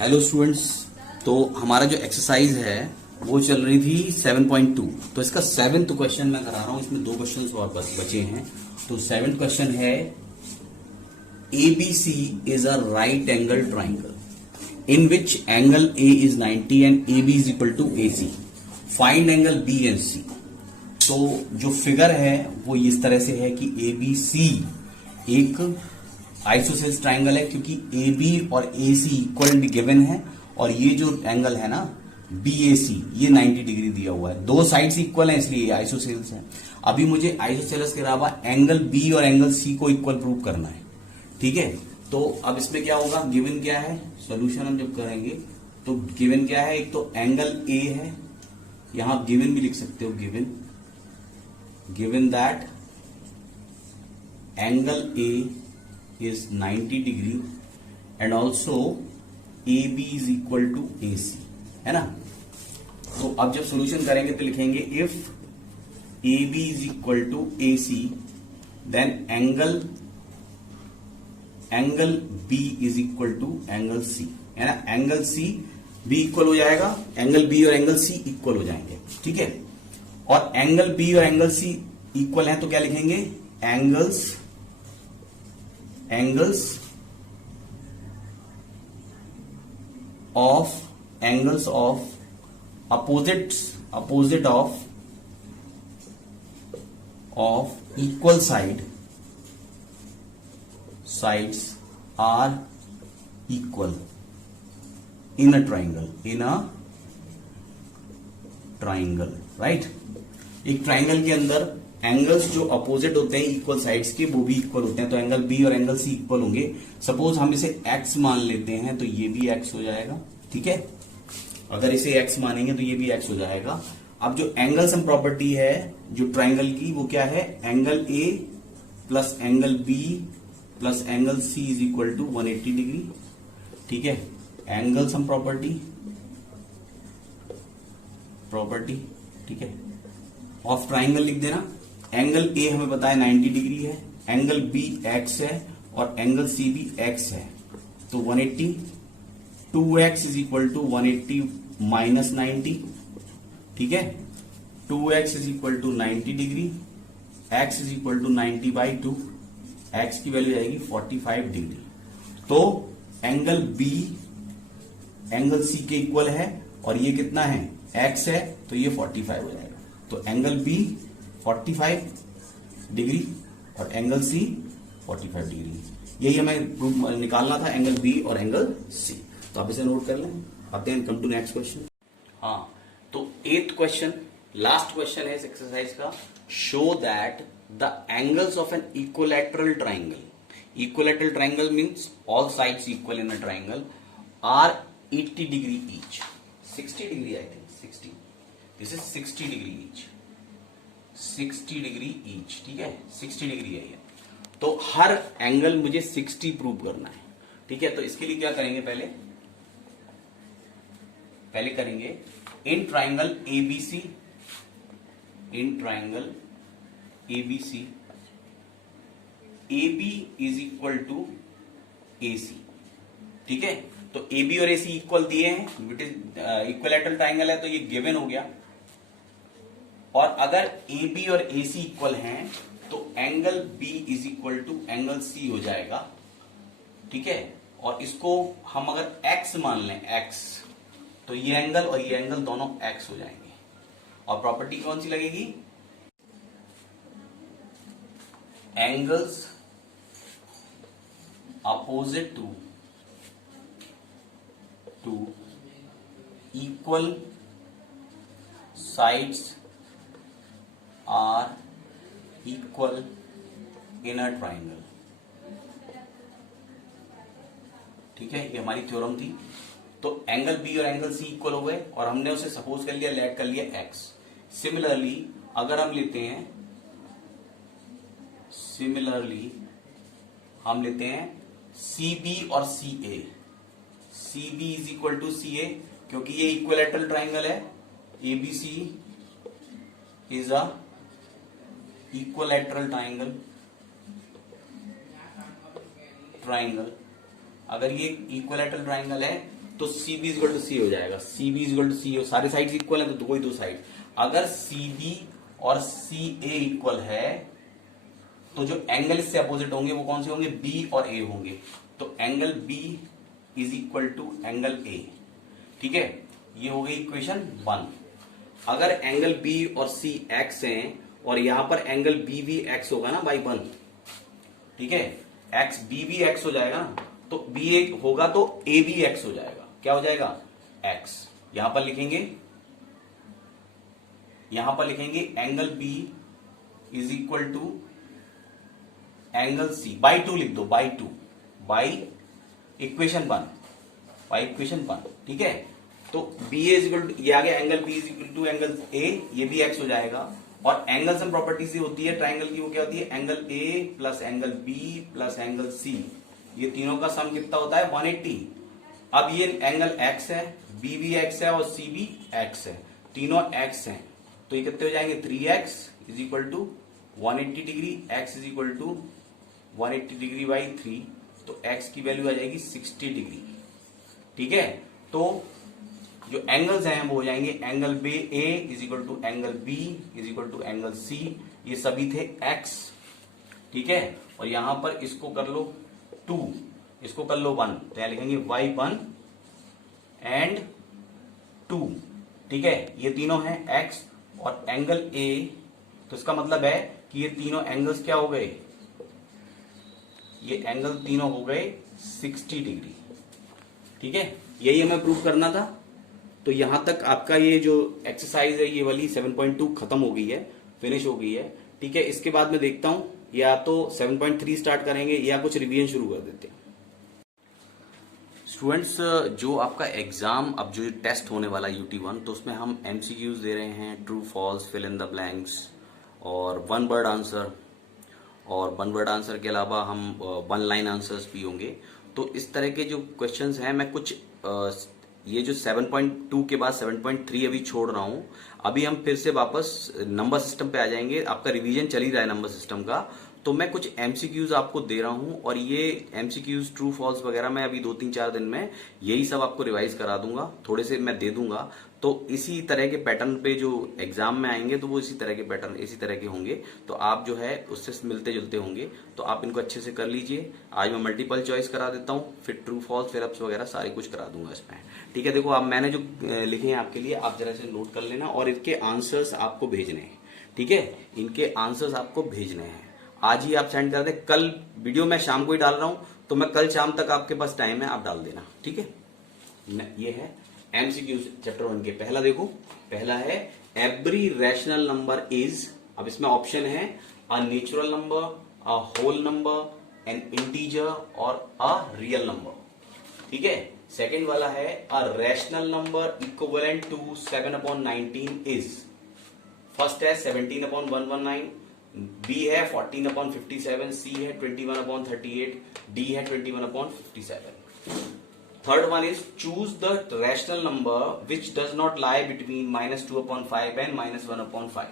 Hello students. तो हमारा जो एक्सरसाइज है वो चल रही थी 7.2। तो इसका 7th क्वेश्चन मैं करा रहा हूं। इसमें 2 क्वेश्चंस और बचे हैं। तो 7th क्वेश्चन है ABC is a right angle triangle in which angle A is 90 and AB is equal to AC। Find angle B and C। तो जो फिगर है वो इस तरह से है कि ABC एक आइसोसेल्स ट्राइंगल है, क्योंकि AB और AC इक्वल गिवन है, और ये जो एंगल है ना BAC ये 90 डिग्री दिया हुआ है। दो साइड्स इक्वल हैं इसलिए आइसोसेल्स है। अभी मुझे आइसोसेल्स के अलावा एंगल B और एंगल C को इक्वल प्रूव करना है। ठीक है, तो अब इसमें क्या होगा, गिवन क्या है, सॉल्यूशन हम जब करेंगे तो गिवन क्या है, एक तो एंगल A है, यहां आप गिवन भी लिख सकते हो, given that angle A is 90 degree and also AB is equal to AC, है ना। तो अब जब सॉल्यूशन करेंगे तो लिखेंगे if AB is equal to AC then angle B is equal to angle C, है ना। एंगल C भी इक्वल हो जाएगा, एंगल B और एंगल C इक्वल हो जाएंगे। ठीक है, और एंगल B और एंगल C इक्वल है तो क्या लिखेंगे, angles of opposite of equal sides are equal in a triangle, right. एक ट्राइंगल के अंदर एंगल्स जो अपोजिट होते हैं इक्वल साइड्स के वो भी इक्वल होते हैं, तो एंगल B और एंगल C इक्वल होंगे। सपोज हम इसे x मान लेते हैं तो ये भी x हो जाएगा। ठीक है, अगर इसे x मानेंगे तो ये भी x हो जाएगा। अब जो एंगल सम प्रॉपर्टी है जो ट्राइंगल की वो क्या है, angle A plus angle B plus angle C is equal to 180 degree. ठीक है, एंगल सम प्रॉपर्टी ठीक है, ऑफ ट्राइंगल लिख देना। एंगल A हमें पता है 90 डिग्री है, एंगल B x है और एंगल C भी x है, तो 180 2x is equal to 180 minus 90। ठीक है, 2x is equal to 90 degree, x is equal to 90 by 2, x की वैल्यू आएगी 45 डिग्री। तो एंगल B एंगल C के इक्वल है और ये कितना है, x है, तो ये 45 हो जाएगा। तो एंगल B 45 डिग्री और एंगल C 45 डिग्री। यही हमें निकालना था, एंगल B और एंगल C। तो आप इसे नोट कर लें। आते हैं, कम टू नेक्स्ट क्वेश्चन। हाँ, तो 8th क्वेश्चन, लास्ट क्वेश्चन है इस एक्सरसाइज का। Show that the angles of an equilateral triangle means all sides equal in a triangle are 80 degree each, 60 degree, I think 60, this is 60 degree each, 60 degree each. ठीक है, 60 degree है ये। तो हर angle मुझे 60 prove करना है। ठीक है, तो इसके लिए क्या करेंगे, पहले करेंगे in triangle ABC, AB is equal to AC। ठीक है, तो AB और AC इक्वल दिए हैं, इक्वलैटरल ट्राइंगल है तो ये गिवन हो गया। और अगर AB और AC इक्वल हैं तो angle B is equal to angle C हो जाएगा। ठीक है, और इसको हम अगर x मान लें, x, तो ये एंगल और ये एंगल दोनों x हो जाएंगे। और प्रॉपर्टी कौन सी लगेगी, angles opposite to equal sides are equal in a triangle. ठीक है, ये हमारी थ्योरम थी। तो एंगल B और एंगल C इक्वल हो गए और हमने उसे सपोज कर लिया, लेट कर लिया x। सिमिलरली अगर हम लेते हैं CB और CA, CB is equal to CA, क्योंकि ये इक्वलैटरल ट्राइंगल है, ABC is a equilateral triangle. अगर ये इक्वलैटरल ट्राइंगल है तो C B equal to C हो जाएगा, C B equal to C हो, सारे साइड इक्वल है तो कोई दो साइड, अगर सी बी और सी ए इक्वल है तो जो एंगल इससे अपोजिट होंगे वो कौन से होंगे, बी और ए होंगे, तो angle B is equal to angle A. ठीक है, ये हो गई इक्वेशन 1। अगर एंगल बी और सी एक्स हैं और यहां पर एंगल बी भी एक्स होगा ना बाई 1, ठीक है, एक्स बी भी एक्स हो जाएगा ना, तो बी एक होगा तो ए भी एक्स हो जाएगा, क्या हो जाएगा, एक्स। यहां पर लिखेंगे angle B is equal to angle C by 2 लिख दो, बाई इक्वेशन 1, ठीक है। तो बी इज इक्वल टू, ये आ गया angle B is equal to angle A, ये भी एक्स हो जाएगा। और एंगल सम प्रॉपर्टी से होती है ट्राइंगल की, वो क्या होती है, angle A plus angle B plus angle C, ये तीनों का सम कितना होता है, 180। अब ये एंगल एक्स है, बी भी एक्स है और सी भी एक्स है, तीनों एक्स हैं, तो ये कितने हो जाएंगे, 3x is equal to 180 degree, x is equal to 180 degree by 3, तो x की वैल्यू आ जाएगी 60 डिग्री। ठीक है, तो जो एंगल्स हैं वो हो जाएंगे angle B A is equal to angle B is equal to angle C, ये सभी थे x। ठीक है, और यहां पर इसको कर लो 2, इसको कर लो 1, तो यहां लिखेंगे y1 एंड 2। ठीक है, ये तीनों हैं x और एंगल a, तो इसका मतलब है कि ये तीनों एंगल्स क्या हो गए, ये एंगल तीनों हो गए 60 डिग्री। ठीक है, यही हमें प्रूव करना था। तो यहां तक आपका ये जो एक्सरसाइज है ये वाली 7.2 खत्म हो गई है, फिनिश हो गई है। ठीक है, इसके बाद मैं देखता हूं या तो 7.3 स्टार्ट करेंगे या कुछ रिवीजन शुरू कर देते हैं। स्टूडेंट्स, जो आपका एग्जाम अब जो टेस्ट होने वाला UT1, तो उसमें हम MCQs दे रहे हैं, true false, fill in the blanks और वन वर्ड आंसर, और वन वर्ड आंसर के अलावा हम 1 लाइन आंसर्स भी होंगे। तो इस तरह के जो क्वेश्चंस हैं, मैं कुछ ये जो 7.2 के बाद 7.3 अभी छोड़ रहा हूं, अभी हम फिर से वापस नंबर सिस्टम पे आ जाएंगे। आपका रिवीजन चल ही रहा है नंबर सिस्टम का, तो मैं कुछ MCQs आपको दे रहा हूं और ये MCQs ट्रू फॉल्स वगैरह मैं अभी 2-3-4 दिन में यही सब आपको रिवाइज करा दूंगा, थोड़े से मैं दे दूंगा। तो इसी तरह के पैटर्न पे जो एग्जाम में आएंगे तो वो इसी तरह के पैटर्न, इसी तरह के होंगे, तो आप जो है उससे मिलते जुलते होंगे, तो आप इनको अच्छे से कर लीजिए। आज मैं मल्टीपल चॉइस करा देता हूँ, फिर ट्रू फॉल्स, फिर अप्स वगैरह सारे कुछ करा दूंगा इसमें। ठीक है, देखो आप मैंने जो लिखे हैं आपके लिए, आप जरा से नोट कर लेना और इनके आंसर्स आपको भेजने हैं। ठीक है, इनके आंसर्स आपको भेजने हैं, आज ही आप सेंड कर दे। कल वीडियो मैं शाम को ही डाल रहा हूं, तो मैं कल शाम तक आपके पास टाइम है, आप डाल देना। ठीक है, ये है MCQ चैप्टर 1 के। पहला देखो, पहला है एवरी रैशनल नंबर इज, अब इसमें ऑप्शन है a natural number, a whole number, an integer और अ रियल नंबर। ठीक है, सेकेंड वाला है a rational number equivalent to 7/19 is, first है 17/119, बी है 14/57, सी है 21/38, डी है 21/57। Third one is choose the rational number which does not lie between -2/5 and -1/5।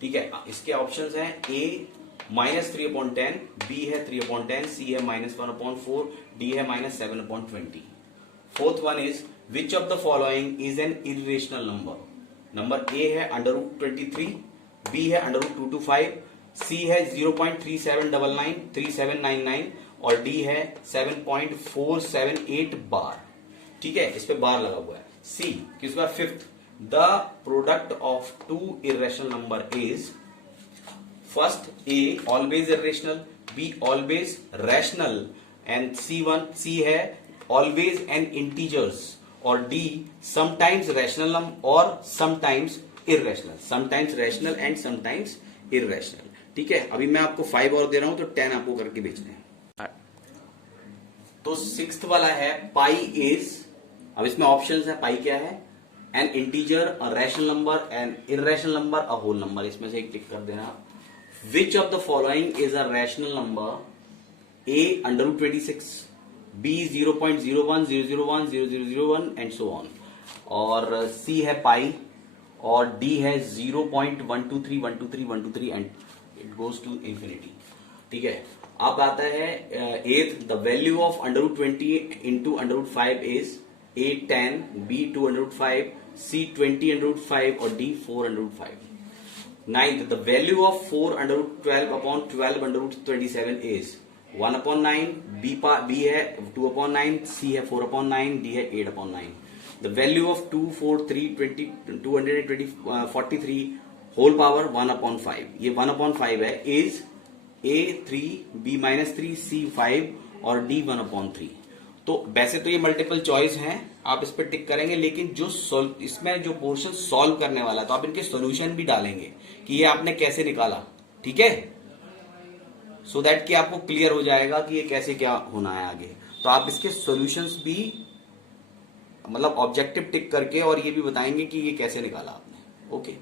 ठीक है, इसके ऑप्शंस हैं ए -3/10, बी है 3/10, सी है -1/4, डी है -7/20। Fourth one is which of the following is an irrational number. Number A है √23, बी है √225, सी है 0.3799 3799 और डी है 7.478 बार। ठीक है, इस पे बार लगा हुआ है। सी किस बार, fifth, the product of two irrational number is, first A always irrational, B always rational and C है ऑलवेज एन इंटीजर्स और डी समटाइम्स रैशनल और sometimes irrational, sometimes rational and sometimes irrational. ठीक है, अभी मैं आपको 5 और दे रहा हूं, तो 10 आपको करके भेजने हैं। तो सिक्स्थ वाला है पाई इज, अब इसमें ऑप्शंस है, पाई क्या है, an integer, a rational number, an irrational number, a whole number, इसमें से एक टिक कर देना। Which of the following is a rational number, A √26, B 0.01 001 0001 and so on, और सी है पाई, और डी है 0.123 123 123 and it goes to infinity. ठीक है, अब आता है eighth, the value of √20 into √5 is, A 10, B 205, C 20 under root 5 और D 4 under root 5. Ninth, the value of 4 under root 12 upon 12 under root 27 is 1 upon 9, B है 2 upon 9, C है 4 upon 9, D है 8 upon 9. The value of 2, 4, 3, 20, 220, 43 whole power 1 upon 5. ये 1 upon 5 है is A 3, B minus 3, C 5 और D 1 upon 3. तो वैसे तो ये मल्टीपल चॉइस हैं, आप इस पर टिक करेंगे, लेकिन जो इसमें जो पोर्शन सॉल्व करने वाला तो आप इनके सॉल्यूशन भी डालेंगे कि ये आपने कैसे निकाला, ठीक है, सो दैट कि आपको क्लियर हो जाएगा कि ये कैसे क्या होना है आगे। तो आप इसके सॉल्यूशंस भी मतलब ऑब्जेक्टिव टिक करके और ये भी बताएंगे कि ये कैसे निकाला आपने। ओके।